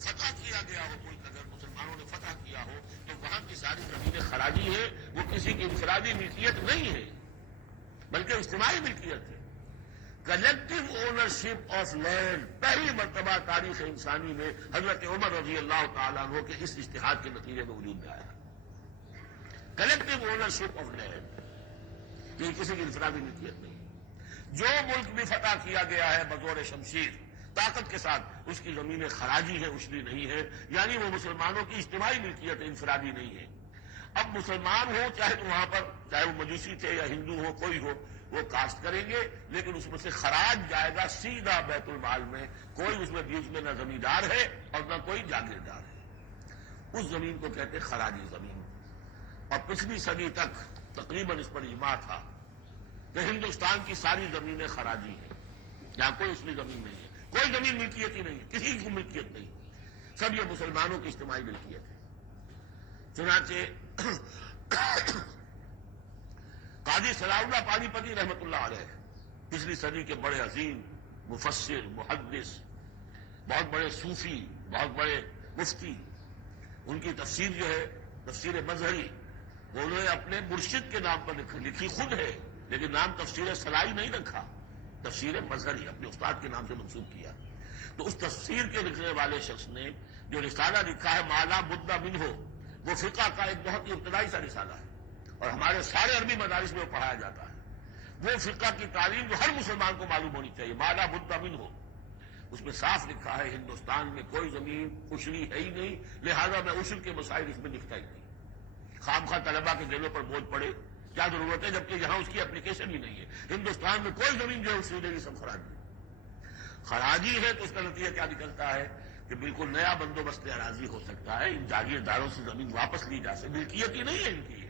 فتح کیا گیا ہو ملک، اگر مسلمانوں نے فتح کیا ہو تو وہاں کی ساری زمینیں خراجی ہے، وہ کسی کی انفرادی ملکیت نہیں ہے بلکہ اجتماعی ملکیت ہے۔ کلیکٹو اونرشپ آف لینڈ پہلی مرتبہ تاریخ انسانی میں حضرت عمر رضی اللہ تعالیٰ عنہ کے اس اجتہاد کے نتیجے میں وجود میں آیا۔ کلیکٹو اونرشپ آف لینڈ، یہ کسی کی انفرادی ملکیت نہیں۔ جو ملک بھی فتح کیا گیا ہے بزور شمشیر طاقت کے ساتھ، اس کی زمینیں خراجی ہے، اجری نہیں ہے، یعنی وہ مسلمانوں کی اجتماعی ملکیت ہے، انفرادی نہیں ہے۔ اب مسلمان ہو چاہے تو وہاں پر چاہے وہ مجوسی تھے یا ہندو ہو کوئی ہو، وہ کاشت کریں گے، لیکن اس میں سے خراج جائے گا سیدھا بیت المال میں، کوئی اس میں بیچ میں نہ زمیندار ہے اور نہ کوئی جاگیردار ہے۔ اس زمین کو کہتے خراجی زمین۔ اور پچھلی صدی تک تقریباً اس پر اجماع تھا کہ ہندوستان کی ساری زمینیں خراجی ہیں، یہاں کوئی اصلی زمین نہیں ہے، کوئی زمین ملکیت ہی نہیں ہے، کسی کی ملکیت نہیں، سب یہ مسلمانوں کی اجتماعی ملکیت ہے۔ چنانچہ قاضی صلاح اللہ پانی پتی رحمۃ اللہ علیہ پچھلی صدی کے بڑے عظیم مفسر، محدث، بہت بڑے صوفی، بہت بڑے مفتی، ان کی تفسیر جو ہے تفسیر مظہری، وہ انہوں نے اپنے مرشد کے نام پر لکھی خود ہے، لیکن نام تفسیر صلاحی نہیں رکھا، تفسیر مظہری اپنے استاد کے نام سے منسوب کیا۔ تو اس تفسیر کے لکھنے والے شخص نے جو رسالہ لکھا ہے مالا بدہ منہ، وہ فقہ کا ایک بہت ہی ابتدائی سا رسالہ ہے اور ہمارے سارے عربی مدارس میں وہ پڑھایا جاتا ہے۔ وہ فقہ کی تعلیم جو ہر مسلمان کو معلوم ہونی چاہیے، مالا بدہ منہ، اس میں صاف لکھا ہے ہندوستان میں کوئی زمین عشری ہے ہی نہیں، لہذا میں عشر کے مسائل اس میں لکھتا ہی نہیں۔ خام خواہ طلبا کے دلوں پر بوجھ پڑے، کیا ضرورت ہے، جبکہ یہاں اس کی اپلیکیشن ہی نہیں ہے۔ ہندوستان میں کوئی زمین جو ہے عشری نہیں، سب خراجی ہے۔ خراجی ہے تو اس کا نتیجہ کیا نکلتا ہے کہ بالکل نیا بندوبست اراضی ہو سکتا ہے، ان جاگیرداروں سے زمین واپس لی جا سکتی، ملکیت ہی نہیں ہے ان کی۔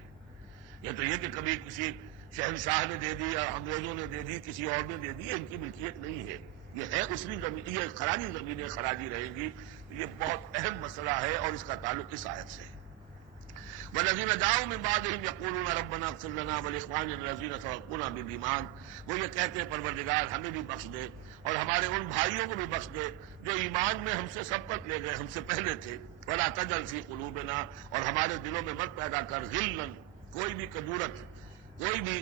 یہ تو یہ کہ کبھی کسی شہنشاہ نے دے دی یا انگریزوں نے دے دی، کسی اور نے دے دی، ان کی ملکیت نہیں ہے، یہ ہے اصلی زمین، یہ خراجی زمینیں خراجی رہیں گی۔ یہ بہت اہم مسئلہ ہے اور اس کا تعلق اس آیت سے ہے۔ وَالَّذِينَ جَاءُوا مِن بَعْدِهِمْ يَقُولُونَ رَبَّنَا اغْفِرْ لَنَا وَلِإِخْوَانِنَا الَّذِينَ سَبَقُونَا بِالْإِيمَانِ، وہ یہ کہتے ہیں پروردگار ہمیں بھی بخش دے اور ہمارے ان بھائیوں کو بھی بخش دے جو ایمان میں ہم سے سبقت لے گئے، ہم سے پہلے تھے۔ وَلَا تَجْعَلْ فِي قُلُوبِنَا، اور ہمارے دلوں میں مت پیدا کر غِلًّا، کوئی بھی کدورت، کوئی بھی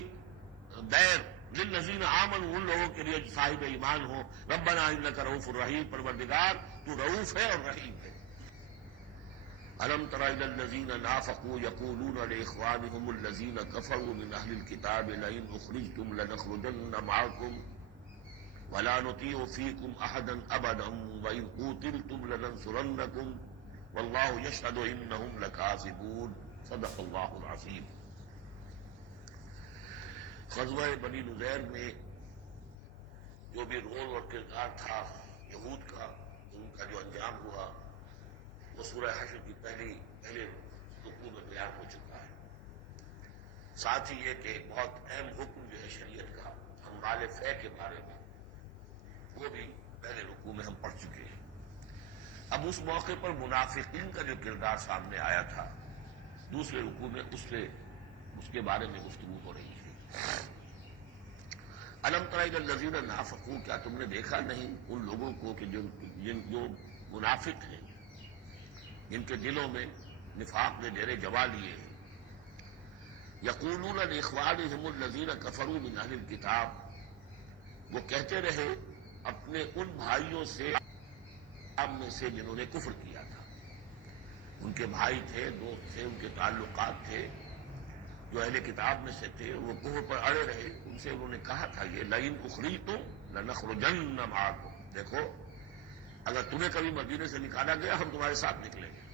بیر، للذین آمنوا، ان لوگوں کے لیے جو صاحب ایمان ہو۔ ربنا انک رؤوف الرحیم، پروردگار تو رؤوف ہے اور رحیم ہے۔ الم تر الی الذین نافقوا یقولون لاخوانهم الذین کفروا من اہل الکتاب لئن اخرجتم لنخرجن معکم ولا نطیع فیکم احدا ابدا وان قوتلتم لننصرنکم واللہ یشہد انہم لکاذبون۔ صدق اللہ العظیم۔ غزوہ بنی نذیر میں جو بھی رول اور کردار تھا یہود کا، ان کا جو انجام ہوا وہ سورہ حشر کی پہلے رکوع میں بیان ہو چکا ہے۔ ساتھ ہی یہ کہ بہت اہم حکم جو ہے شریعت کا اموال فے کے بارے میں، وہ بھی پہلے رکوع میں ہم پڑھ چکے ہیں۔ اب اس موقع پر منافقین کا جو کردار سامنے آیا تھا دوسرے رکوع میں، اس کے بارے میں گفتگو ہو رہی ہے۔ الم تر الی الذین نافقوا، کیا تم نے دیکھا نہیں ان لوگوں کو کہ جو منافق ہیں، جن کے دلوں میں نفاق نے ڈیرے جما لیے ہیں۔ یقولون لاخوانہم الذین کفروا من اہل الکتاب، وہ کہتے رہے اپنے ان بھائیوں سے میں سے جنہوں نے کفر کیا تھا، ان کے بھائی تھے، دوست تھے، ان کے تعلقات تھے، جو اہل کتاب میں سے تھے، وہ کفر پر اڑے رہے۔ ان سے انہوں نے کہا تھا یہ لئن اخرجتم لنخرجن معکم، دیکھو اگر تمہیں کبھی مدینے سے نکالا گیا ہم تمہارے ساتھ نکلیں گے۔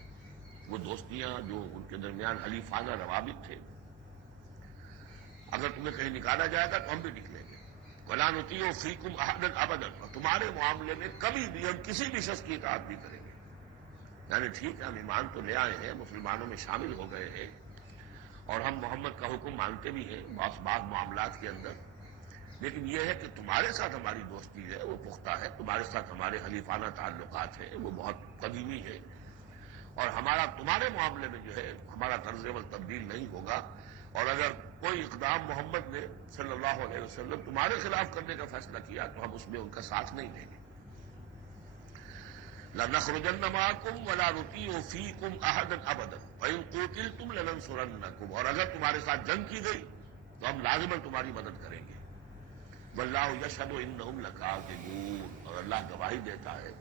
وہ دوستیاں جو ان کے درمیان حلیفانہ روابط تھے، اگر تمہیں کہیں نکالا جائے گا تو ہم بھی نکلیں گے۔ وَلَا نُطِيعُ فِيكُمْ أَحَدًا أَبَدًا، اور تمہارے معاملے میں کبھی بھی ہم کسی بھی شخص کی اطاعت نہیں کریں گے۔ یعنی ٹھیک ہے ہم ایمان تو لے آئے ہیں، مسلمانوں میں شامل ہو گئے ہیں اور ہم محمد کا حکم مانتے بھی ہیں بعض معاملات کے اندر، لیکن یہ ہے کہ تمہارے ساتھ ہماری دوستی ہے وہ پختہ ہے، تمہارے ساتھ ہمارے حلیفانہ تعلقات ہیں وہ بہت قدیمی ہے، اور ہمارا تمہارے معاملے میں جو ہے ہمارا طرز عمل تبدیل نہیں ہوگا، اور اگر کوئی اقدام محمد نے صلی اللہ علیہ وسلم تمہارے خلاف کرنے کا فیصلہ کیا تو ہم اس میں ان کا ساتھ نہیں دیں گے۔ لَنَخْرُجَنَّ مَعَكُمْ وَلَا نُطِيعُ فِيكُمْ أَحَدًا أَبَدًا وَإِن قُوتِلْتُمْ لَنَنصُرَنَّكُمْ، اور اگر تمہارے ساتھ جنگ کی گئی تو ہم لازماً تمہاری مدد کریں گے. وَاللَّهُ يَشْهَدُ إِنَّهُمْ لَكَاذِبُونَ، اور اللہ گواہی دیتا ہے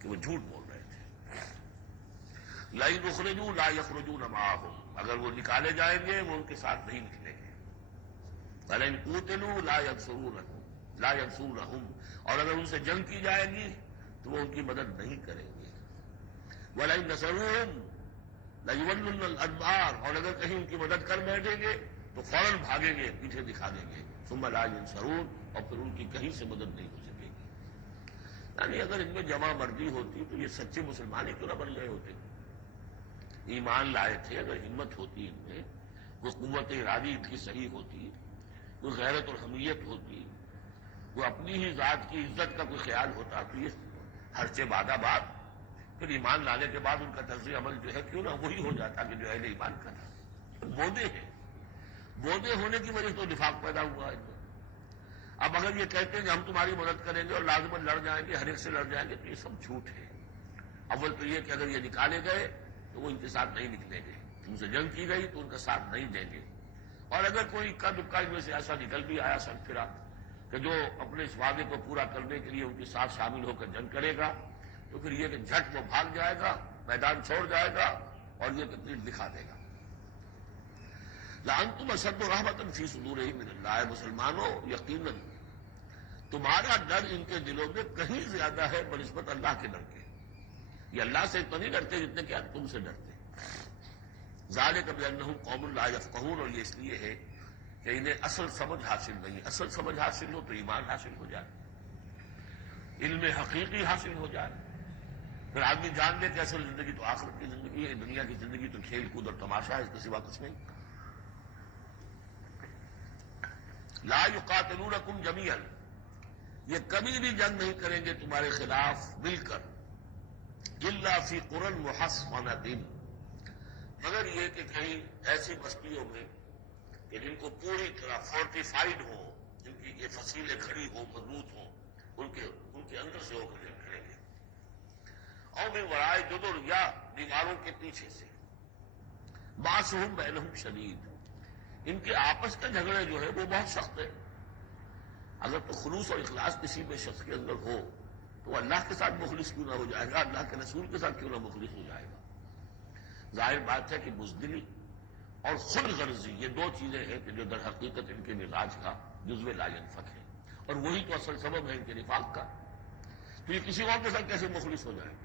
کہ وہ جھوٹ بول رہے تھے. لَئِنْ أُخْرِجُوا لَا يَخْرُجُونَ مَعَهُمْ، اگر وہ نکالے جائیں گے وہ ان کے ساتھ نہیں نکلیں گے. وَلَئِنْ قُوتِلُوا لَا يَنصُرُونَهُمْ، اور اگر ان سے جنگ کی جائے گی تو وہ ان کی مدد نہیں کریں گے. وَلَئِنْ نَصَرُوهُمْ لَيُوَلُّنَّ الْأَدْبَارَ، اور اگر کہیں ان کی مدد کر بیٹھیں گے تو فوراً بھاگیں گے، پیچھے دکھا دیں گے. ثُمَّ لَا يَنصَرُونَ، اور پھر ان کی کہیں سے مدد نہیں ہو سکے گی. یعنی اگر ان میں جمع مردی ہوتی تو یہ سچے مسلمان ہی کیوں نہ بن گئے ہوتے. ایمان لائے تھے، اگر ہمت ہوتی ان میں، کوئی قوت ارادی ان کی صحیح ہوتی، کوئی غیرت اور حمیت ہوتی، کوئی اپنی ہی ذات کی عزت کا کوئی خیال ہوتا، تو یہ ہرچے بادہ بات پھر ایمان لانے کے بعد ان کا طرز عمل جو ہے کیوں نہ وہی ہو جاتا کہ جو اہل ایمان کا تھا. بودے ہیں، بودے ہونے کی وجہ سے تو نفاق پیدا ہوا ہے. اب اگر یہ کہتے ہیں کہ ہم تمہاری مدد کریں گے اور لازماً لڑ جائیں گے، ہر ایک سے لڑ جائیں گے، تو یہ سب جھوٹ ہے. اول تو یہ کہ اگر یہ نکالے گئے تو وہ ان کے ساتھ نہیں نکلیں گے، ان سے جنگ کی گئی تو ان کا ساتھ نہیں دیں گے. اور اگر کوئی اکا دکا ان میں سے ایسا نکل بھی آیا سر پھرا کہ جو اپنے اس وعدے کو پورا کرنے کے لیے ان کے ساتھ شامل ہو کر جنگ کرے گا، تو پھر یہ کہ جھٹ وہ بھاگ جائے گا، میدان چھوڑ جائے گا اور یہ کہ پیٹ دکھا دے گا. لَأَنْتُمْ أَشَدُّ رَهْبَةً فِي صُدُورِهِم مِّنَ اللَّهِ، مسلمانوں یقیناً تمہارا ڈر ان کے دلوں میں کہیں زیادہ ہے بنسبت اللہ کے ڈر کے. یہ اللہ سے اتنا نہیں ڈرتے جتنے کہ تم سے ڈرتے. ذَلِكَ بِأَنَّهُمْ قَوْمٌ لَا يَفْقَهُونَ، اور یہ اس لیے ہے کہ انہیں اصل سمجھ حاصل نہیں. اصل سمجھ حاصل ہو تو ایمان حاصل ہو جائے، علم حقیقی حاصل ہو جائے، پھر آدمی جان لے کہ اصل زندگی تو آخرت کی زندگی ہے، دنیا کی زندگی تو کھیل کود اور تماشا ہے، اس کے سوا کچھ نہیں. لا یقاتلونکم جمیعا، یہ کبھی بھی جنگ نہیں کریں گے تمہارے خلاف مل کر، الا فی قرى محصنۃ، مگر یہ کہ کہیں ایسی بستیوں میں کہ جن کو پوری طرح فورٹیفائڈ ہو، جن کی یہ فصیلیں کھڑی ہو، مضبوط ہوں، ان کے اندر سے ہو کر جنگ کریں گے. اور من ورائے جدر، یا دیواروں کے پیچھے سے. باسہم بینہم شدید، ان کے آپس کے جھگڑے جو ہے وہ بہت سخت ہے. اگر تو خلوص اور اخلاص کسی میں شخص کے اندر ہو تو وہ اللہ کے ساتھ مخلص کیوں نہ ہو جائے گا، اللہ کے رسول کے ساتھ کیوں نہ مخلص ہو جائے گا. ظاہر بات ہے کہ بزدلی اور خود غرضی یہ دو چیزیں ہیں کہ جو در حقیقت ان کے مزاج کا جزو لا ينفک ہے، اور وہی تو اصل سبب ہے ان کے نفاق کا. تو یہ کسی اور کے ساتھ کیسے مخلص ہو جائیں گے؟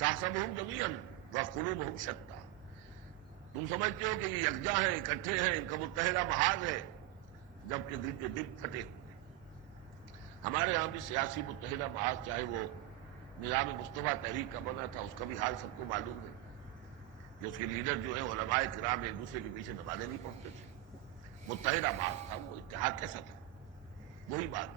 تحسبهم جميعا وقلوبهم شتى، تم سمجھتے ہو کہ یہ یکجا ہیں، اکٹھے ہیں، ان کا متحدہ محاذ ہے، جبکہ دل کے دل پھٹے ہوئے. ہمارے ہاں بھی سیاسی متحدہ محاذ، چاہے وہ نظام مصطفیٰ تحریک کا بنا تھا، اس کا بھی حال سب کو معلوم ہے کہ اس کے لیڈر جو ہے علماء کرام ایک دوسرے کے پیچھے نمازیں نہیں پڑھتے تھے. متحدہ محاذ تھا، وہ اتحاد کیسا تھا؟ وہی بات.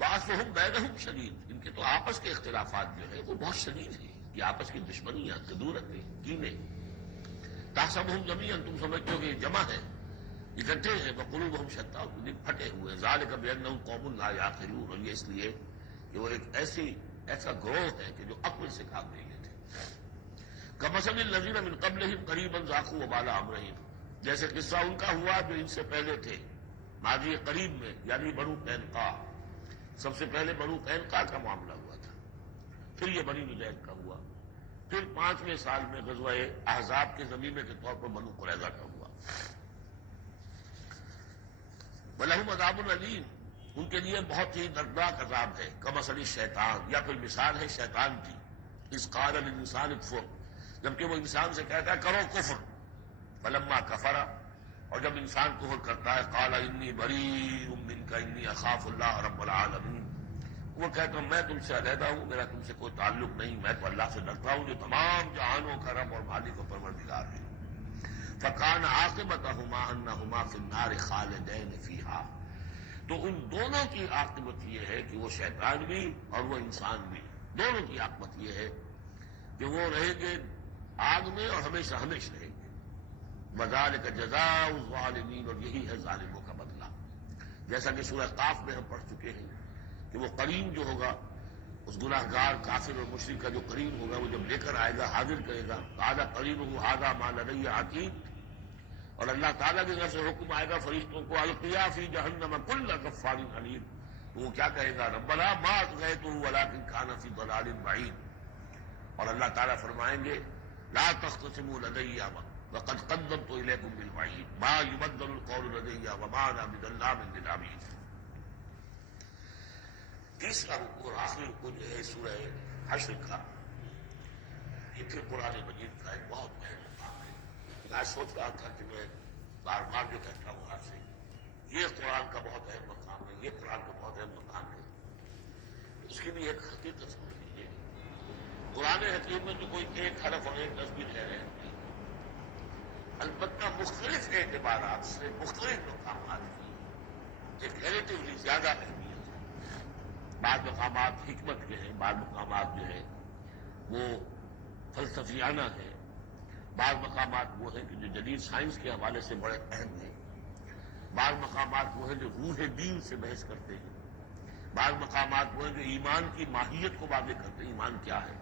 باسہم بینہم شدید، ان کے تو آپس کے اختلافات جو ہے وہ بہت شدید ہیں، کہ آپس کی دشمنیاں، کدورتیں، کینے. تحسبہم جمیعا، تم سمجھتے ہو کہ یہ جمع ہے، اکٹھے ہیں، وقلوبہم شتیٰ، دل پھٹے ہوئے. ذالک بانہم قوم لا یعقلون، اور یہ اس لیے کہ وہ ایک ایسا گروہ ہے کہ جو عقل سے کام نہیں لیتے. کمثل الذین من قبلہم قریبا ذاقوا وبال امرہم، جیسے قصہ ان کا ہوا جو ان سے پہلے تھے ماضی قریب میں، یعنی بنو قینقاع. سب سے پہلے بنو قینقاع کا معاملہ ہوا تھا، پھر یہ بنی نضیر کا ہوا، پھر 5ویں سال میں غزوہ احزاب کے ضمیمے کے طور پر بنو قریظہ کا ہوا. وَلَهُمْ عَذَابٌ أَلِيمٌ، ان کے لیے بہت ہی دردناک عذاب ہے. کمثل الشیطان، یا پھر مثال ہے شیطان کی. اذ قال للانسان اکفر، جبکہ وہ انسان سے کہتا ہے کرو کفر. فلما کفر، اور جب انسان کفر کرتا ہے، قال انی بریء منک انی اخاف اللہ رب العالمین، وہ کہتا ہوں میں تم سے علیحدہ ہوں، میرا تم سے کوئی تعلق نہیں، میں تو اللہ سے ڈرتا ہوں جو تمام جہانوں کا رب اور مالک و پروردگار ہے. فکان عاقبتہما انہما فی النار خالدین فیہا، تو ان دونوں کی عاقبت یہ ہے کہ وہ شیطان بھی اور وہ انسان بھی، دونوں کی عاقبت یہ ہے کہ وہ رہیں گے آگ میں اور ہمیشہ ہمیشہ رہیں گے. وذالک جزاء الظالمین، اور یہی ہے ظالموں کا بدلہ. جیسا کہ سورہ قاف میں ہم پڑھ چکے ہیں کہ وہ قرین جو ہوگا اس گناہ گار کافر اور مشرک کا جو قرین ہوگا وہ جب لے کر آئے گا، حاضر کرے گا، آدھا قرین ہو آدھا ما لدی عتید، اور اللہ تعالیٰ کی طرف سے حکم آئے گا فرشتوں کو القیا فی جہنم کل غفار عنید، تو وہ کیا کہے گا؟ ربنا ما اطغیتہ ولکن کان فی ضلال بعید، اور اللہ تعالیٰ فرمائیں گے لا تختصموا لدی وقد قدمت الیکم بالوعید ما یبدل القول لدی وما انا بظلام للعبید۔ تیسرا رکوع اور آخری رکوع جو ہے سورہ حشر کا، یہ پھر قرآن مجید کا ایک بہت اہم مقام ہے۔ میں سوچ رہا تھا کہ میں بار بار جو کہتا ہوں آپ سے، یہ قرآن کا بہت اہم مقام ہے، یہ قرآن کا بہت اہم مقام ہے، اس کی بھی ایک حقیقت سمجھ لیجیے۔ قرآن حکیم میں جو کوئی ایک حرف اور ایک تصویر ہے رہے، البتہ مختلف اعتبارات سے مختلف مقامات کی ایک ریلیٹیولی زیادہ اہمیت ہے۔ بعض مقامات حکمت کے ہیں، بعض مقامات جو ہے وہ فلسفیانہ ہیں، بعض مقامات وہ ہیں کہ جو جدید سائنس کے حوالے سے بڑے اہم ہیں، بعض مقامات وہ ہیں جو روح دین سے بحث کرتے ہیں، بعض مقامات وہ ہیں جو ایمان کی ماہیت کو واضح کرتے ہیں، ایمان کیا ہے۔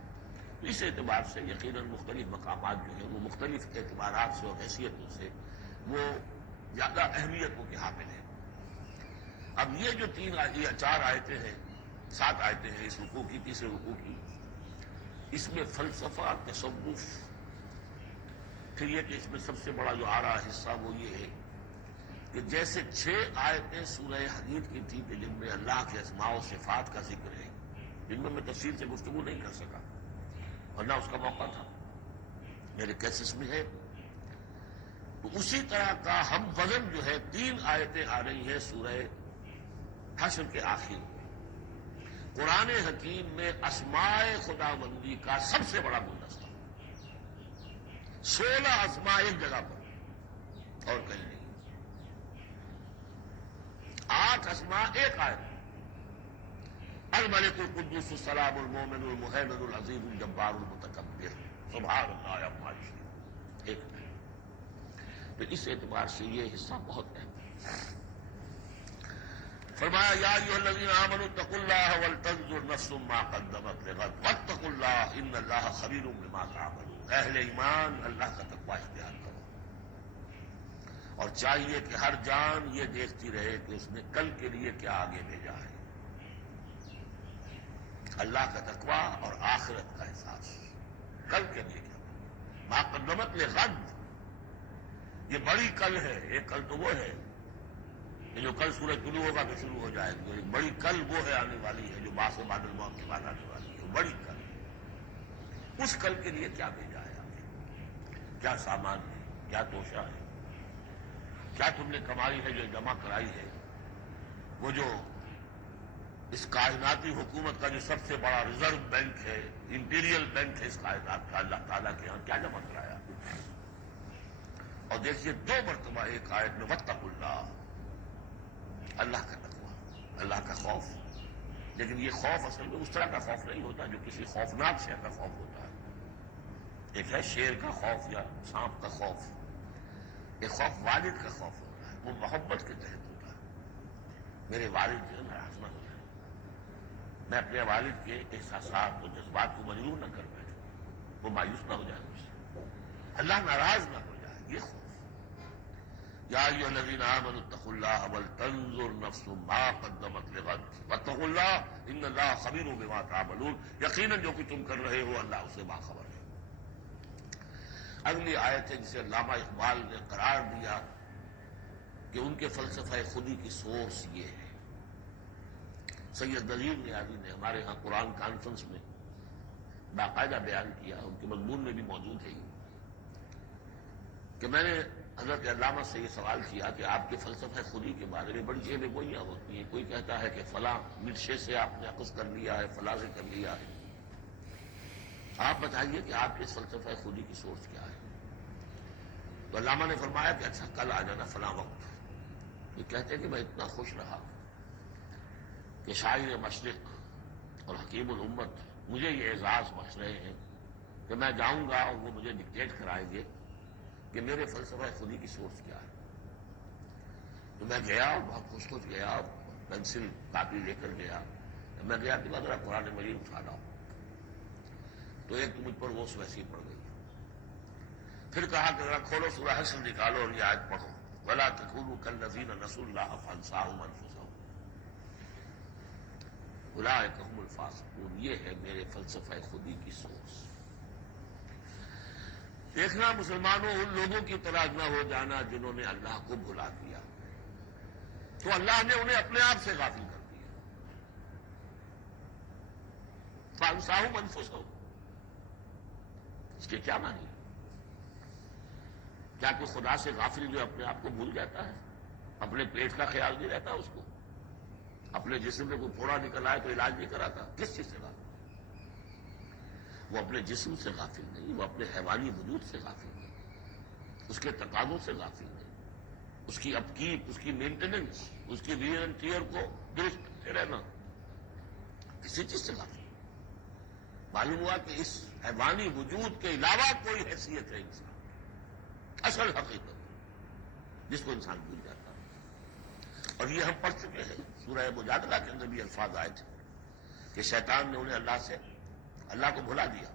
تو اس اعتبار سے یقیناً مختلف مقامات جو ہیں وہ مختلف اعتبارات سے اور حیثیتوں سے وہ زیادہ اہمیتوں کے حامل ہیں۔ اب یہ جو چار آیتیں ہیں، 7 آیتیں ہیں اس رکوع کی، تیسرے رکوع کی، اس میں فلسفہ، تصوف، پھر یہ کہ اس میں سب سے بڑا جو آ رہا حصہ وہ یہ ہے کہ جیسے 6 آیتیں سورہ حدید کی تھی کہ جن میں اللہ کے اسماء و صفات کا ذکر ہے، جن میں تفصیل سے گفتگو نہیں کر سکا اور نہ اس کا موقع تھا، میرے کیسز میں ہے، تو اسی طرح کا ہم وزن جو ہے 3 آیتیں آ رہی ہیں سورہ حشر کے آخر میں۔ قرآن حکیم میں اسماء خدا بندی کا سب سے بڑا گلدستہ، 16 اسماء ایک جگہ پر اور کہیں نہیں، 8 اسماء ایک آیت، الملک القدوس السلام المومن المہیمن العزیز الجبار المتکبر سبحان اللہ عما یشرکون، ایک نہیں۔ تو اس اعتبار سے یہ حصہ بہت اہم ہے۔ فرمایا یا ایھا الذین آمنوا اتقوا اللہ ولتنظر نفس ما قدمت لغد واتقوا اللہ ان اللہ خبیر بما تعملون۔ اہل ایمان اللہ کا تقوی اختیار کرو، اور چاہیے کہ ہر جان یہ دیکھتی رہے کہ اس نے کل کے لیے کیا آگے بھیجا ہے۔ اللہ کا تقوی اور آخرت کا احساس، کل کے لیے کیا ما قدمت لغد، یہ بڑی کل ہے۔ ایک کل تو وہ ہے کہ جو کل سورج طلوع ہوگا تو شروع ہو جائے گی، ایک بڑی کل وہ ہے آنے والی ہے جو باس و بعد الموت کے بعد آنے والی ہے، بڑی کل۔ اس کل کے لیے کیا بھیجا ہے آپ نے؟ کیا سامان ہے، کیا توشہ ہے، کیا تم نے کمائی ہے جو جمع کرائی ہے؟ وہ جو اس کائناتی حکومت کا جو سب سے بڑا ریزرو بینک ہے، امپیریل بینک ہے اس کائنات کا، اللہ تعالیٰ کے ہاں کیا جمع کرایا؟ اور دیکھیے 2 مرتبہ ایک آیت میں واتقوا اللہ، اللہ کا تقوی، اللہ کا خوف۔ لیکن یہ خوف اصل میں اس طرح کا خوف نہیں ہوتا جو کسی خوفناک شے کا خوف ہوتا ہے۔ ایک ہے شیر کا خوف یا سانپ کا خوف، ایک خوف والد کا خوف ہوتا ہے، وہ محبت کے تحت ہوتا ہے۔ میرے والد جو ہے ناراض نہ ہو جائے، میں اپنے والد کے احساسات اور جذبات کو مجروح نہ کر بیٹھوں، وہ مایوس نہ ہو جائے مجھ سے، اللہ ناراض نہ ہو جائے، یہ خوف۔ یا ایھا الذین آمنوا اتقوا اللہ ولتنظر نفس ما قدمت لغد واتقوا اللہ ان اللہ خبیر بما تعملون، یقیناً جو کچھ تم کر رہے ہو اللہ اسے باخبر ہے۔ اگلی آیت ہے جسے علامہ اقبال نے قرار دیا کہ ان کے فلسفہ خودی کی سورس یہ ہے۔ سید نذیر نیازی نے ہمارے ہاں قرآن کانفرنس میں باقاعدہ بیان کیا، ان کے مضمون میں بھی موجود ہے کہ میں نے حضرت علامہ سے یہ سوال کیا کہ آپ کے فلسفہ خودی کے بارے میں بڑی جیبیں گوئیاں ہوتی ہیں، کوئی کہتا ہے کہ فلاں منشے سے آپ نے اخذ کر لیا ہے، فلاں سے کر لیا ہے، آپ بتائیے کہ آپ کے اس فلسفہ خودی کی سورس کیا ہے؟ تو علامہ نے فرمایا کہ اچھا کل آ جانا فلاں وقت۔ یہ کہتے ہیں کہ میں اتنا خوش رہا کہ شاعر مشرق اور حکیم الامت مجھے یہ اعزاز بخش رہے ہیں کہ میں جاؤں گا اور وہ مجھے ڈکٹیٹ کرائیں گے کہ میرے فلسفہ خودی کی سورس کیا ہے۔ تو میں گیا اور بہت خوش گیا، پینسل کاپی لے کر گیا، میں گیا کہ ذرا قرآن مجید اٹھا لاؤ، تو ایک مجھ پر وہ ویسی پڑ گئی. پھر کہا کہ ذرا کھولو سورہ حشر نکالو اور یہ آیت پڑھو، وَلَا تَكُونُوا كَالَّذِينَ نَسُوا اللَّهَ فَأَنسَاهُمْ أَنفُسَهُمْ أُولَٰئِكَ هُمُ الْفَاسِقُونَ. یہ ہے میرے فلسفہ خودی کی سوچ. دیکھنا مسلمانوں، ان لوگوں کی طرح نہ ہو جانا جنہوں نے اللہ کو بھلا دیا، تو اللہ نے انہیں اپنے آپ سے غافل کر دیا. فَأَنسَاهُمْ أَنفُسَهُمْ، اس کے کیا معنی؟ کیا کہ خدا سے غافل جو اپنے آپ کو بھول جاتا ہے؟ اپنے پیٹ کا خیال نہیں رہتا اس کو؟ اپنے جسم میں کوئی پھوڑا نکل آئے تو علاج نہیں کراتا؟ کس چیز سے غافل؟ وہ اپنے جسم سے غافل نہیں، وہ اپنے حیوانی وجود سے غافل نہیں، اس کے تقاضوں سے غافل نہیں، اس کی اپکیپ، اس کی مینٹیننس، اس کی ویئر اینڈ ٹیئر کو درست کرتے رہنا، کسی چیز سے غافل. معلوم ہوا کہ اس حیوانی وجود کے علاوہ کوئی حیثیت ہے انسان، اصل حقیقت جس کو انسان بھول جاتا ہے. اور یہ ہم پڑھ چکے ہیں سورہ مجادلہ کے اندر بھی الفاظ آئے تھے کہ شیطان نے انہیں اللہ کو بھلا دیا.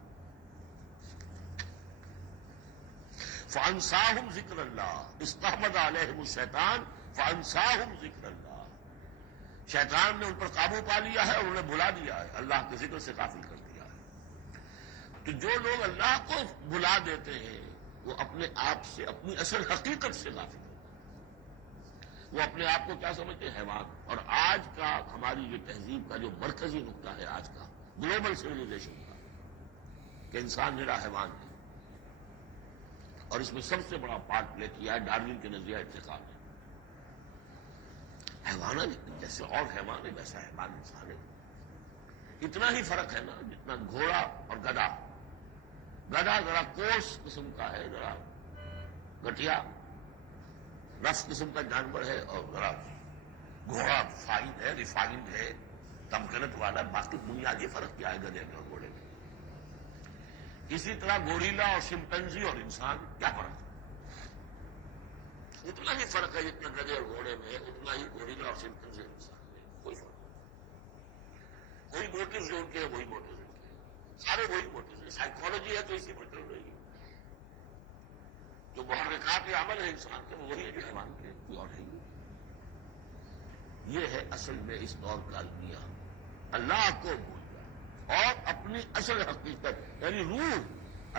فَأَنسَاهُمْ ذِكْرَ اللَّهِ، اسْتَحْوَذَ عَلَيْهِمُ الشَّيْطَانُ فَأَنسَاهُمْ ذِكْرَ اللَّهِ. شیطان نے ان پر قابو پا لیا ہے اور انہیں بھلا دیا ہے، اللہ کے ذکر سے غافل کر دیا ہے. تو جو لوگ اللہ کو بھلا دیتے ہیں وہ اپنے آپ سے، اپنی اصل حقیقت سے غافل ہوتے ہیں. وہ اپنے آپ کو کیا سمجھتے ہیں؟ حیوان. اور آج کا ہماری یہ تہذیب کا جو مرکزی نقطہ ہے، آج کا گلوبل سویلائزیشن کا، کہ انسان میرا حیوان ہے. اور اس میں سب سے بڑا پارٹ پلے کیا ہے ڈاروین کے نظریہ ارتقاء نے. حیوان جیسے اور حیوان ہے ویسا حیوان انسان ہے. اتنا ہی فرق ہے نا جتنا گھوڑا اور گدھا. گدھا ذرا کوس قسم کا ہے، ذرا گٹیا رف قسم کا جانور ہے، اور ذرا گھوڑا فائن ہے، ریفائنڈ ہے، تمکنت والا. باقی بنیادی فرق کیا ہے گدھے میں اور گھوڑے میں؟ اسی طرح گوریلا اور شمپینزی اور انسان کیا فرق ہے؟ اتنا ہی فرق ہے جتنا گدھے اور گھوڑے میں ہے، اتنا ہی گوریلا اور شمپینزی اور انسان میں. کوئی فرق نہیں. کوئی موٹیو جو ان کے وہی موٹیو ان کے، سارے وہی موٹیو ہیں. سائیکالوجی ہے تو اسی پر چل رہی ہے. جو محرکات عمل ہے انسان کے وہ وہی ہے جو حیوان کے، کوئی اور نہیں. یہ ہے اصل میں اس دور کا المیہ. اللہ کو بھول جائے اور اپنی اصل حقیقت یعنی روح.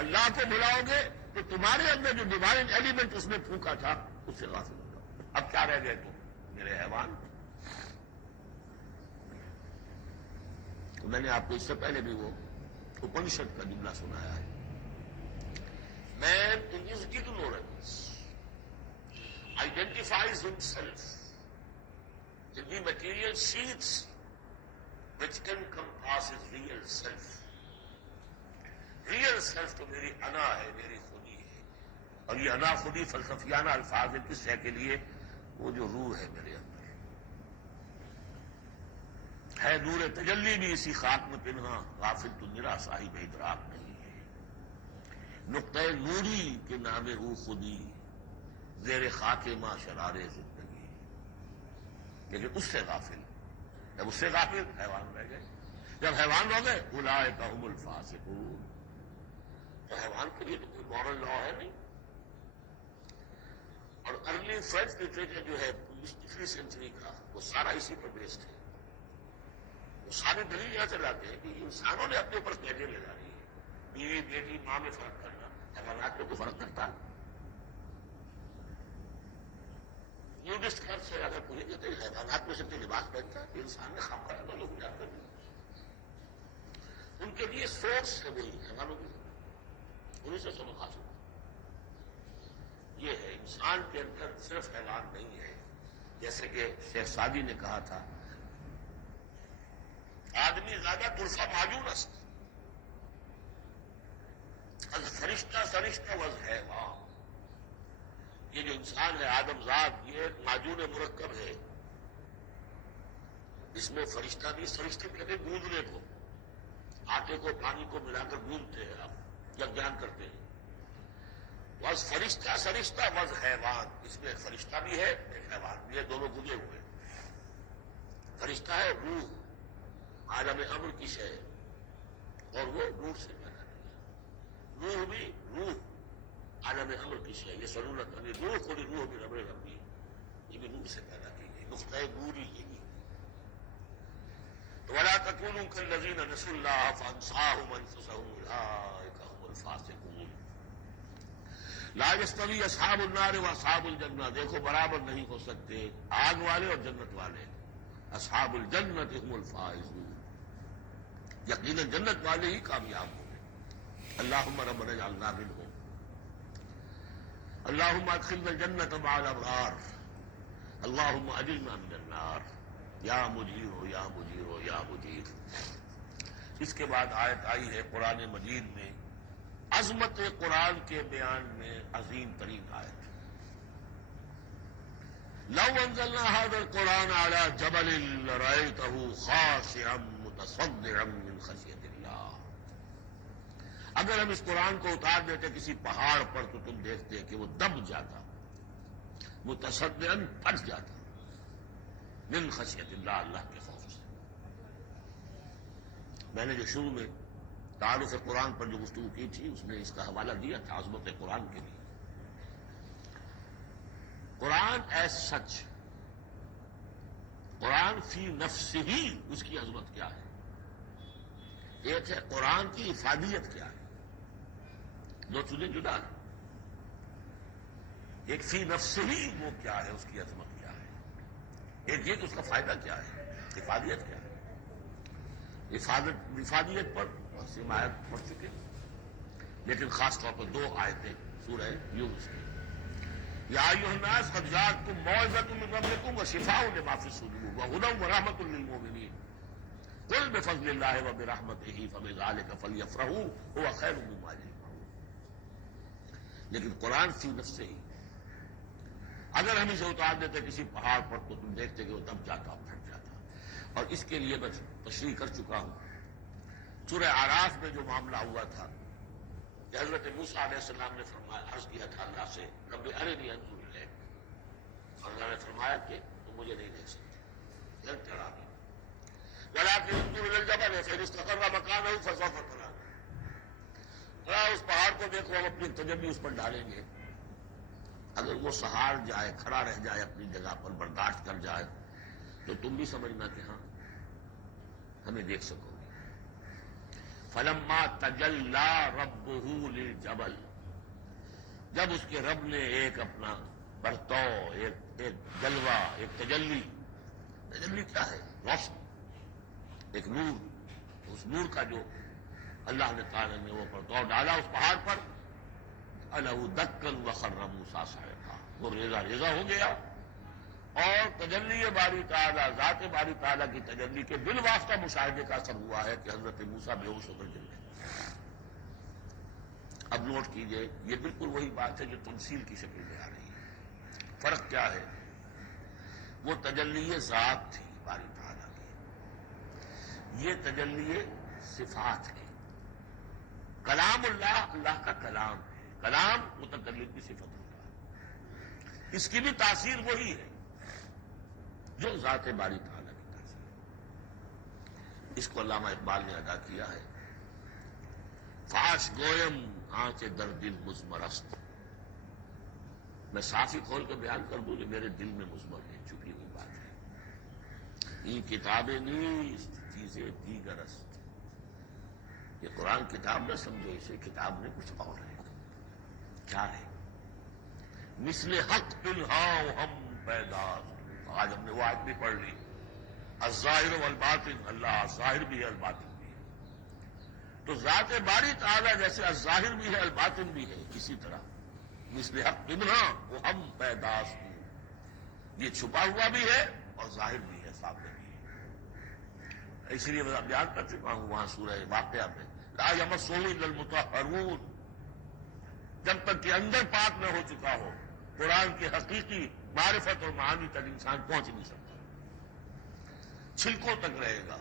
اللہ کو بھلاؤ گے تو تمہارے اندر جو ڈیوائن ایلیمنٹ اس نے پھونکا تھا اس سے غافل ہو جاؤ. اب کیا رہ گئے تم؟ میرے حیوان. میں نے آپ کو اس سے پہلے بھی وہ اپنشد کا جملہ سنایا ہے. Man in his ignorance identifies himself in the material sheets which encompass his real self. Real self تو میری انا ہے، میری خودی ہے. اور یہ انا خودی فلسفیانہ الفاظ ہے کس شے کے لیے؟ وہ جو روح ہے میرے اندر ہے. نور تجلی بھی اسی خاک میں پنہاں، غافل تو نرا صاحب ادراک نہیں ہے. نقطۂ نوری کے نام روح خودی، زیر خاک ماں شرار زندگی. لیکن اس سے غافل. جب اس سے غافل حیوان رہ گئے. جب حیوان ہو گئے اولئک ھم الفاسقون. تو حیوان کے لیے تو کوئی مورل لا ہے نہیں. اور ارلی فرینچ لٹریچر جو ہے 20ویں سینچری کا وہ سارا اسی پر بیسڈ ہے. وہ ساری دلیل یہاں سے لاتے ہیں کہ انسانوں نے اپنے اوپر قیدیں لگا دی ہے. بیوی بیٹی ماں میں فرق کرنا، حیوانات میں کوئی فرق کرتا ہے؟ نیوڈسٹ خرچ سے اگر پوچھیں گے تو حیوانات میں سے کوئی لباس پہنتا ہے؟ انسان نے خام کرا تو لوگ جاتے ہیں. ان کے لیے سورس ہے وہی حیوانوں کی، انہیں سے سبق حاصل. یہ ہے انسان کے اندر صرف حیوان نہیں ہے. جیسے کہ شیخ سعدی نے کہا تھا آدمی زیادہ طرفہ معجون است از فرشتہ سرشتہ وز حیوان. یہ جو انسان ہے آدم ذات یہ ایک معجون مرکب ہے. اس میں فرشتہ بھی، فرشتے کہتے ہیں گوندنے کو، آٹے کو پانی کو ملا کر گوندتے ہیں آپ جب بیان کرتے ہیں. وز فرشتہ سرشتہ وز حیوان. اس میں ایک فرشتہ بھی ہے ایک حیوان بھی ہے، دونوں گزے ہوئے. فرشتہ ہے روح عالم امر کی شے اور وہ روح سے پیدا کیا. روح بھی روح عالم امر کی شے. یہ ضرورت ہے روح کو روح بھی رب ربی یہ بھی نور سے پیدا کی گئی. نقطۂ نور ہی یہی. ولا تكونوا كالذين نسوا الله فانساهم انفسهم اولئك هم الفاسقون. لا يستوي اصحاب النار واصحاب الجنہ. دیکھو برابر نہیں ہو سکتے آگ والے اور جنت والے. اصحاب الجنت هم الفائزون. یقیناً جنت والے ہی کامیاب ہوں گے. اللهم ربنا اجعلنا منهم. اللهم ادخلنا الجنة مع الابرار. اللهم اجرنا من النار. یا مجیر ہو یا مجیر ہو یا مجیر. اس کے بعد آیت آئی ہے قرآن مجید میں عظمت قرآن کے بیان میں عظیم ترین آیت. لو انزلنا هذا القرآن على جبل لرأيته خاشعا متصدعا من خشية الله. اگر ہم اس قرآن کو اتار دیتے کسی پہاڑ پر تو تم دیکھتے کہ وہ دب جاتا, متصدعا پھٹ جاتا من خشیت اللہ, اللہ کے خوف سے. میں نے جو شروع میں تعارف قرآن پر جو گفتگو کی تھی اس میں اس کا حوالہ دیا تھا عظمت قرآن کے لیے. قرآن ایز سچ, قرآن فی نفسہ ہی اس کی عظمت کیا ہے. ایک ہے قرآن کی افادیت کیا ہے, دو چیزیں جدا ہے. ایک فی نفسہ ہی وہ کیا ہے, اس کی عظمت کیا ہے. ایک یہ کہ اس کا فائدہ کیا ہے, افادیت کیا ہے. افادیت پر ہم آیت پڑھ چکے, لیکن خاص طور پر دو آیتیں سورہ یونس کی. یا ایھا الناس قد جاءتکم موعظۃ من ربکم وشفاء لما فی الصدور وہدی ورحمۃ للمؤمنین قل بفضل اللہ وبرحمتہ فبذلک فلیفرحوا ھو خیر مما یجمعون. لیکن قرآن فی نفسہ ہی اگر ہم اسے اتار دیتے کسی پہاڑ پر تو تم دیکھتے کہ وہ دب جاتا, پھٹ جاتا. اور اس کے لیے میں تشریح کر چکا ہوں سورہ اعراف میں جو معاملہ ہوا تھا کہ حضرت موسیٰ علیہ السلام نے فرمایا, عرض کیا تھا اللہ سے رب ارنی انظر الیک, اور اللہ نے فرمایا کہ تم مجھے نہیں دیکھ سکتے, جل چڑھا گئی. ولکن انظر الی الجبل فإن استقر مکانہ فسوف ترانی. اس پہاڑ کو دیکھو, ہم اپنی تجلی اس پر ڈالیں گے. اگر وہ سہار جائے, کھڑا رہ جائے اپنی جگہ پر, برداشت کر جائے, تو تم بھی سمجھنا کہ ہاں ہمیں دیکھ سکو گے. فلما تجلی ربہ للجبل, جب اس کے رب نے ایک اپنا برتاؤ, ایک جلوہ, ایک تجلی. تجلی کیا ہے؟ روشن, ایک نور. اس نور کا جو اللہ نے تعالی نے وہ برتاؤ ڈالا اس پہاڑ پر, الہ دکن وخر موسیٰ صعقا, وہ ریزہ ریزہ ہو گیا. اور تجلی باری تعالیٰ, ذات باری تعالیٰ کی تجلی کے بالواسطہ مشاہدے کا اثر ہوا ہے کہ حضرت موسیٰ بے ہوش ہو کر گر گئے. اب نوٹ کیجئے, یہ بالکل وہی بات ہے جو تمثیل کی شکل میں آ رہی ہے. فرق کیا ہے؟ وہ تجلی ذات تھی باری تعالیٰ کی, یہ تجلی صفات کی. کلام اللہ, اللہ کا کلام ہے. کلام متکلم کی صفت ہوتا ہے, اس کی بھی تاثیر وہی ہے جو ذات باری تعالیٰ کی تاثیر. اس کو علامہ اقبال نے ادا کیا ہے, فاش گویم آنچ در دل مزمرست. میں صافی کھول کے بیان کر دوں کہ میرے دل میں مزمر ہے, چھپی ہوئی بات ہے. این کتابیں نیست چیزیں دیگر است. یہ قرآن کتاب نہ سمجھو, اسے کتاب میں کچھ اور ہے. کیا ہے؟ مثل حق الہاؤ ہم پیداست. آج ہم نے وہ آیت بھی پڑھ لی, الظاہر والباطن, اللہ ظاہر بھی ہے الباطن بھی ہے. تو ذات باری تعالیٰ جیسے الظاہر بھی ہے الباطن بھی ہے, اسی طرح مثل حق منہا وہ ہم پیداست, یہ چھپا ہوا بھی ہے اور ظاہر بھی ہے, سامنے بھی ہے. اس لیے میں بیان کر چکا ہوں وہاں سورہ واقعہ میں, لا یمسہ الا المطہرون. جب تک کہ اندر پاک نہ ہو چکا ہو قرآن کی حقیقی معرفت اور معانی تک انسان پہنچ نہیں سکتا. چھلکوں تک رہے گا,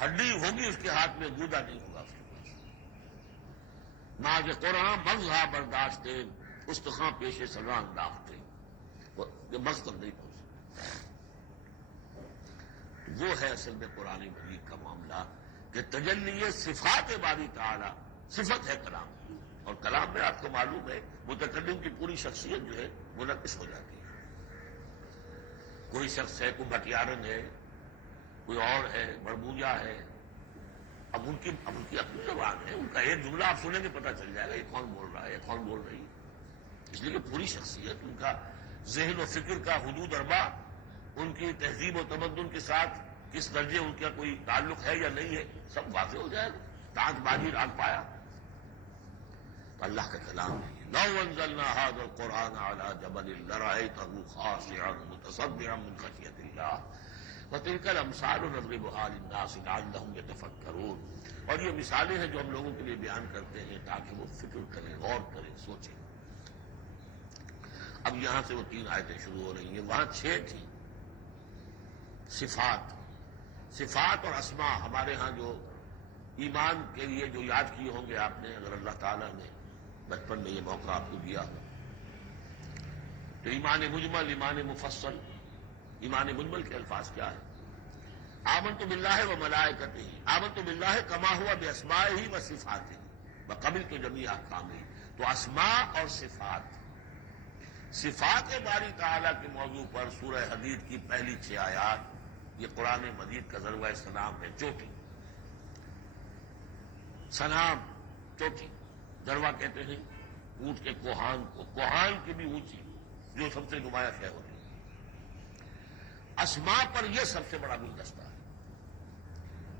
ہڈی ہوگی اس کے ہاتھ میں, گودا نہیں ہوگا اس کے پاس. ناز قرآن مغزہ برداشت استخاں پیش سزا انداختے, یہ مغز تک نہیں پہنچ سکتا. وہ ہے اصل میں قرآن مجید کا معاملہ کہ تجلی صفات باری تعالی صفت ہے کلام کی، اور کلام میں آپ کو معلوم ہے متکلم کی پوری شخصیت جو ہے منعکس ہو جاتی ہے. کوئی شخص ہے، کوئی بٹیارن ہے، کوئی اور ہے، بربوجا ہے، اب ان کی اپنی زبان ہے، ان کا ایک جملہ آپ سنیں گے پتہ چل جائے گا یہ کون بول رہا ہے، یہ کون بول رہی ہے. اس لیے کہ پوری شخصیت، ان کا ذہن و فکر کا حدود اربع، ان کی تہذیب و تمدن کے ساتھ کس درجے ان کا کوئی تعلق ہے یا نہیں ہے، سب واضح ہو جائے گا. تاج بازی راگ پایا تو اللہ کا کلام ہے. لو انزلنا هذا القرآن على جبل لرأيته خاشعا متصدعا من خشية الله وتلك الامثال نضربها للناس لعلهم يتفكرون. اور یہ مثالیں ہیں جو ہم لوگوں کے لیے بیان کرتے ہیں تاکہ وہ فکر کریں، غور کریں، سوچیں. اب یہاں سے وہ 3 آیتیں شروع ہو رہی ہیں، وہاں 6 تھی. صفات اور اسماء ہمارے ہاں جو ایمان کے لیے جو یاد کیے ہوں گے آپ نے، اگر اللہ تعالیٰ نے بچپن میں یہ موقع آپ کو دیا ہو تو ایمان مجمل، ایمان مفصل. ایمان مجمل کے الفاظ کیا ہے؟ آمنت باللہ و ملائکتہ، آمنت باللہ کما ہوا باسمائہ و صفاتہ وقبلت جمیع احکامہ. تو اسماء اور صفات باری تعالیٰ کے موضوع پر سورہ حدید کی پہلی 6 آیات، یہ قرآن مجید کا ذروہ سلام ہے. چوٹی، سلام، چوٹی. ذروہ کہتے ہیں اونٹ کے کوہان کو، کوہان کی بھی اونچی جو سب سے نمایاں شے ہوتی ہے. اسماء پر یہ سب سے بڑا گلدستہ ہے.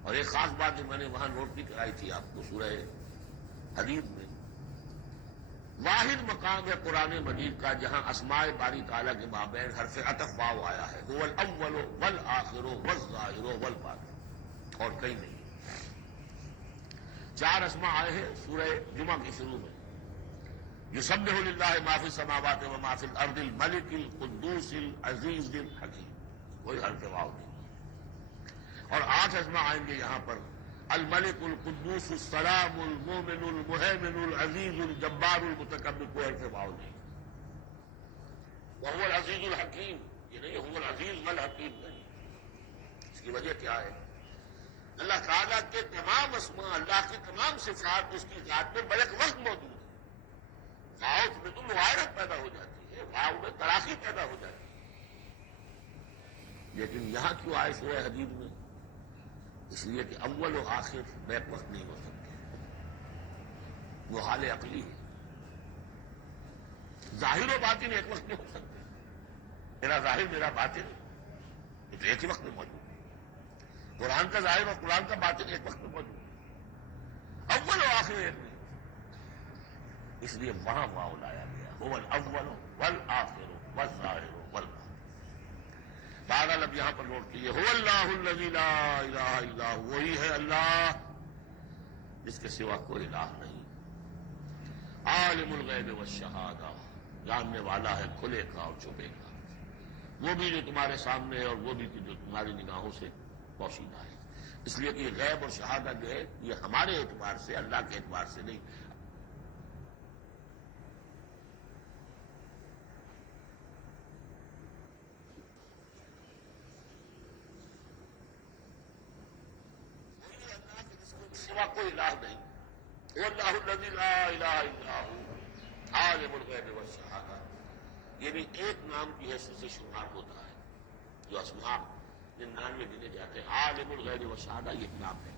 اور ایک خاص بات جو میں نے وہاں نوٹ بھی کرائی تھی آپ کو، سورہ حدید میں واحد مقام ہے قرآن مجید کا جہاں اسماء باری تعالیٰ کے مابین حرف عطف واو آیا ہے. هو الاول والآخر والظاہر والباطن، اور کہیں نہیں. 4 اسماء آئے ہیں سورہ جمعہ کے شروع میں. یسبح للہ ما فی السماوات و ما فی الارض الملک القدوس العزیز الحکیم، کوئی حرف واو نہیں. اور 8 اسماء آئیں گے یہاں پر، الملک القدوس السلام المومن المہیمن العزیز الجبار المتکبر، کوئی حرف واو نہیں. وهو العزیز الحکیم، یہ نہیں هو العزیز والحکیم نہیں. اس کی وجہ کیا ہے؟ اللہ تعالیٰ کے تمام اسماء، اللہ کی تمام صفات اس کی ذات میں بیک وقت موجود ہے. واؤ میں تو مغایرت پیدا ہو جاتی ہے، واؤ میں تراخی پیدا ہو جاتی ہے. لیکن یہاں کیوں آئے سورہ حدید میں؟ اس لیے کہ اول و آخر بیک وقت نہیں ہو سکتے، وہ حال عقلی ہے. ظاہر و باطن ایک وقت نہیں ہو سکتے. میرا ظاہر میرا باطن یہ تو ایک ہی وقت میں موجود ہے. قرآن کا ظاہر اور قرآن کا باطن ایک وقت میں موجود ہے، اول و آخر ایک نہیں. اس لیے وہاں واو لایا گیا، هو الاول والآخر والظاہر والباطن. بہرحال اب یہاں پر نوٹ کیجیے، هو اللہ الذی لا الہ الا هو، وہی ہے اللہ جس کے سوا کوئی الہ نہیں. عالم الغیب والشہادہ، جاننے والا ہے کھلے کا اور چھپے کا، وہ بھی جو تمہارے سامنے ہے اور وہ بھی جو تمہاری نگاہوں سے پوشیدہ ہے. اس لیے کہ غیب اور شہادہ جو ہے یہ ہمارے اعتبار سے، اللہ کے اعتبار سے نہیں. سوا کوئی الہ نہیں. وہ اللہ الذی لا الہ الا هو عالم الغیب والشہادہ، یہ بھی ایک نام کی حیثیت سے شمار ہوتا ہے. جو اسماء 99 گنے جاتے ہیں، عالم الغیب والشہادہ یہ ایک نام ہے.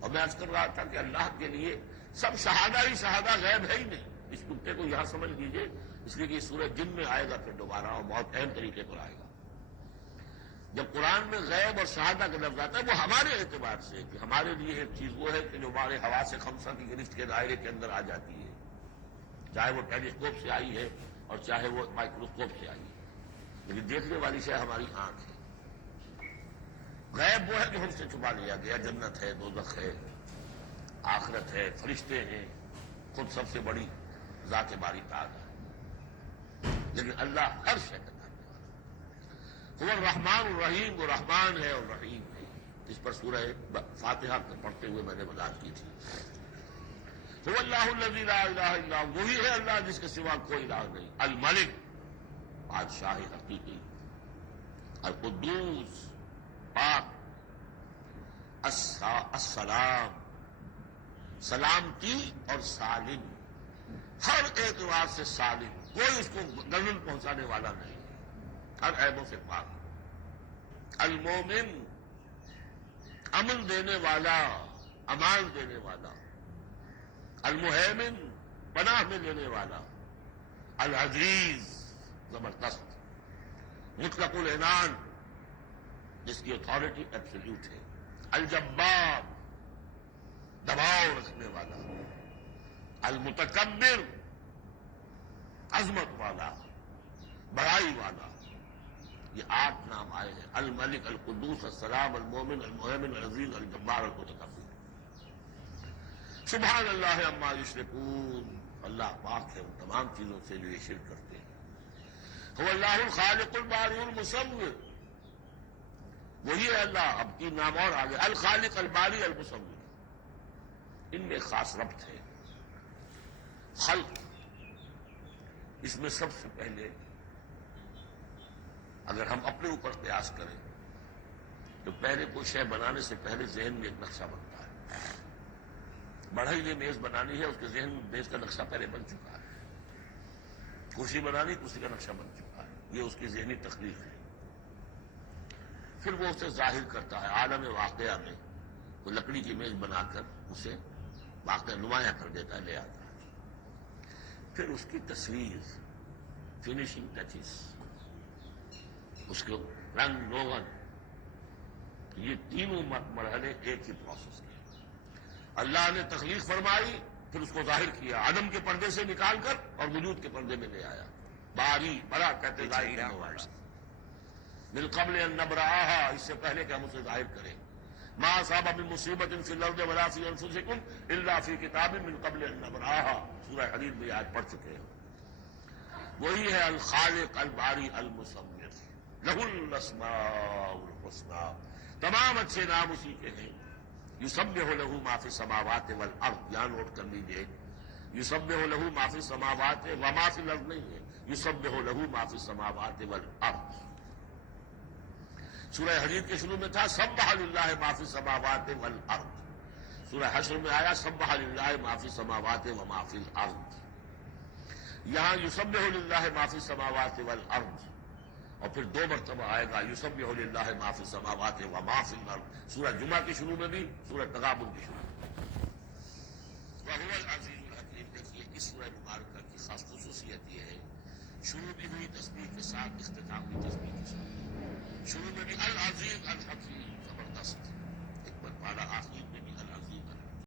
اور میں عرض کر رہا تھا کہ اللہ کے لیے سب شہادہ ہی شہادہ، غیب ہے ہی نہیں. اس نقطے کو یہاں سمجھ لیجیے، اس لیے کہ یہ سورہ جن میں آئے گا پھر دوبارہ، اور بہت اہم طریقے پر آئے گا. جب قرآن میں غیب اور شہادہ کا لفظ آتا ہے وہ ہمارے اعتبار سے، کہ ہمارے لیے ایک چیز وہ ہے کہ جو ہمارے حواس خمسہ کی گرفت کے دائرے کے اندر آ جاتی ہے، چاہے وہ ٹیلیسکوپ سے آئی ہے اور چاہے وہ مائکروسکوپ سے آئی ہے. لیکن دیکھنے والی شے ہماری آنکھ ہے. غیب وہ ہے جو ہم سے چھپا لیا گیا، جنت ہے، دوزخ ہے، آخرت ہے، فرشتے ہیں، خود سب سے بڑی ذات باری تعالیٰ ہے. لیکن اللہ ہر شے کا جاننے والا. وہ الرحمن الرحیم، وہ رحمان ہے اور رحیم ہے. اس پر سورہ فاتحہ پڑھتے ہوئے میں نے وضاحت کی تھی. وہ اللہ الذی لا الہ الا هو، وہی ہے اللہ جس کے سوا کوئی الہ نہیں. الملک، بادشاہ حقیقی. القدوس، پاک، السلام سلامتی اور سالم، ہر اعتبار سے سالم، کوئی اس کو نزل پہنچانے والا نہیں، ہر عیبوں سے پاک۔ المومن امن دینے والا، امان دینے والا، المہیمن پناہ میں لینے والا، العزیز زبردست، مطلق العنان جس کی اتھارٹی ایبسلیوٹ ہے، الجبار دباؤ رکھنے والا، المتکبر عظمت والا، بڑائی والا، یہ 8 نام آئے ہیں، الملک، القدوس، السلام، المومن، المہیمن، العزیز، الجبار، المتکبر۔ سبحان اللہ عما یشرکون، اللہ پاک ہے ان تمام چیزوں سے جو یہ شرک کرتے ہیں۔ هو اللہ الخالق الباری المصور، وہی ہے اللہ، اب 3 نام اور آگے، الخالق، الباری، المصور، ان میں خاص ربط ہے۔ خلق، اس میں سب سے پہلے اگر ہم اپنے اوپر قیاس کریں تو پہلے کوئی شے بنانے سے پہلے ذہن میں ایک نقشہ بنتا ہے۔ بڑھئی نے میز بنانی ہے، اس کے ذہن میں میز کا نقشہ پہلے بن چکا ہے، کرسی بنانی، کرسی کا نقشہ بن چکا ہے، یہ اس کی ذہنی تخلیق ہے۔ پھر وہ اسے ظاہر کرتا ہے عالم واقعہ میں، وہ لکڑی کی میز بنا کر اسے واقعہ نمایاں کر دیتا ہے، لے آتا ہے۔ پھر اس کی تصویر، فنیشنگ ٹچز، اس کے رنگ روغن، یہ تینوں مرحلے ایک ہی پروسیس کے۔ اللہ نے تخلیق فرمائی، پھر اس کو ظاہر کیا، عدم کے پردے سے نکال کر اور وجود کے پردے میں لے آیا۔ باری، بڑا کہتے ظاہر کرنے والا، من قبل ان نبرأها، اس سے پہلے کہ ہم اسے ظاہر کریں۔ ما اصاب من مصیبت فی الارض ولا فی انفسکم الا فی کتاب من قبل ان نبرأها، سورہ حدید میں آج پڑھ چکے ہیں۔ وہی ہے الخالق، الباری، المصور، لہ الاسماء الحسنی، تمام اچھے نام اسی کے ہیں۔ یسبح لہ ما فی السماوات والارض، یہاں نوٹ کر لیجیے، یسبح لہ ما فی السماوات وما فی الارض نہیں ہے، یسبح لہ ما فی السماوات والارض۔ سورہ حدید کے شروع میں تھا سبح للہ ما فی السماوات والارض، سورہ حشر میں آیا سبح للہ ما فی السماوات وما فی الارض۔ یہاں یسبح للہ ما فی السماوات والارض، اور پھر 2 مرتبہ آئے گا یسبح للہ ما فی السماوات وما فی الارض، سورہ جمعہ کی شروع میں بھی، سورہ تغابن کی شروع میں۔ وہو العزیز الحکیم، دیکھیے اس سورہ مبارکہ کی خاص خصوصیت یہ ہے، شروع بھی ہوئی تسبیح کے ساتھ، اختتام بھی تسبیح کے ساتھ۔ شروع میں بھی العزیز الحکیم، زبردست، حکمت والا، آخر میں بھی